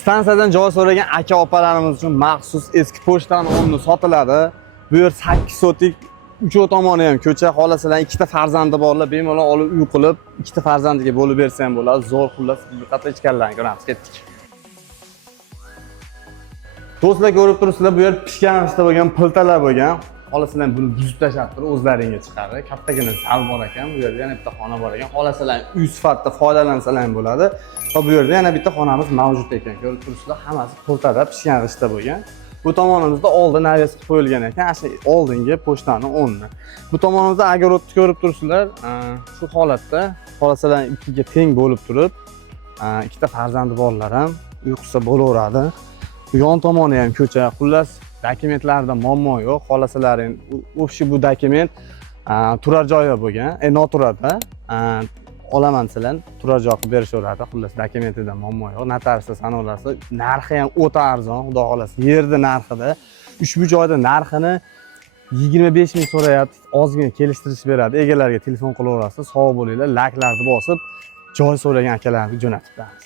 Stansiyadan joy so'ragan aka-opalarimiz uchun maxsus eski pochtani o'rni sotiladi. Bu yer 8 sotik, uchoq tomoni ham ko'cha, xohlasalar ikkita farzandi borlar, bemalol olib uy qilib, ikkita farzandiga bo'lib bersa ham bo'ladi. Zo'r xullas, qattiq ichkanlarni ko'ramiz, ketdik. Do'stlar, ko'rib turibsizlar, bu yer pishganishda bo'lgan piltalar bo'lgan. Xohlasalar buni buzib tashlab turib o'zlaringga chiqardi. Kattagina zal bor ekan, bu yerda yana bitta xona bor ekan. Xohlasalar uy sifatida foydalansalar ham bo'ladi. Va bu yerda yana bitta xonamiz mavjud ekan. Ko'rib turibsizlar, hammasi piltada pishganishda bo'lgan. Bu tomonimizda oldin naves qilib qo'yilgan ekan, ana shu oldingi pochtani o'rni. Bu tomonimizda огородni ko'rib turibsizlar, shu holatda xohlasalar ikkiga teng bo'lib turib, ikkita farzandi borlar ham uy qursa bo'laveradi. Bu yon tomoni ham ko'cha, xullas dokumentlarda muammo yo'q. Xohlasalaring o'sha bu dokument turar joyi bo'lgan, noturarda olaman desalar turar joy qilib berishaveradi. Xullas dokumentida muammo yo'q. Notariusda sanoqlasa, narxi ham o'ta arzon, xudo xolasa. Yerda narxida, ushbu joyda narxini 25 ming so'rayapti. Ozgina kelishtirish beradi. Egalariga telefon qilaverasiz. Sog' bo'linglar, layklarni bosib, joy so'ragan akalarni jo'natib beramiz.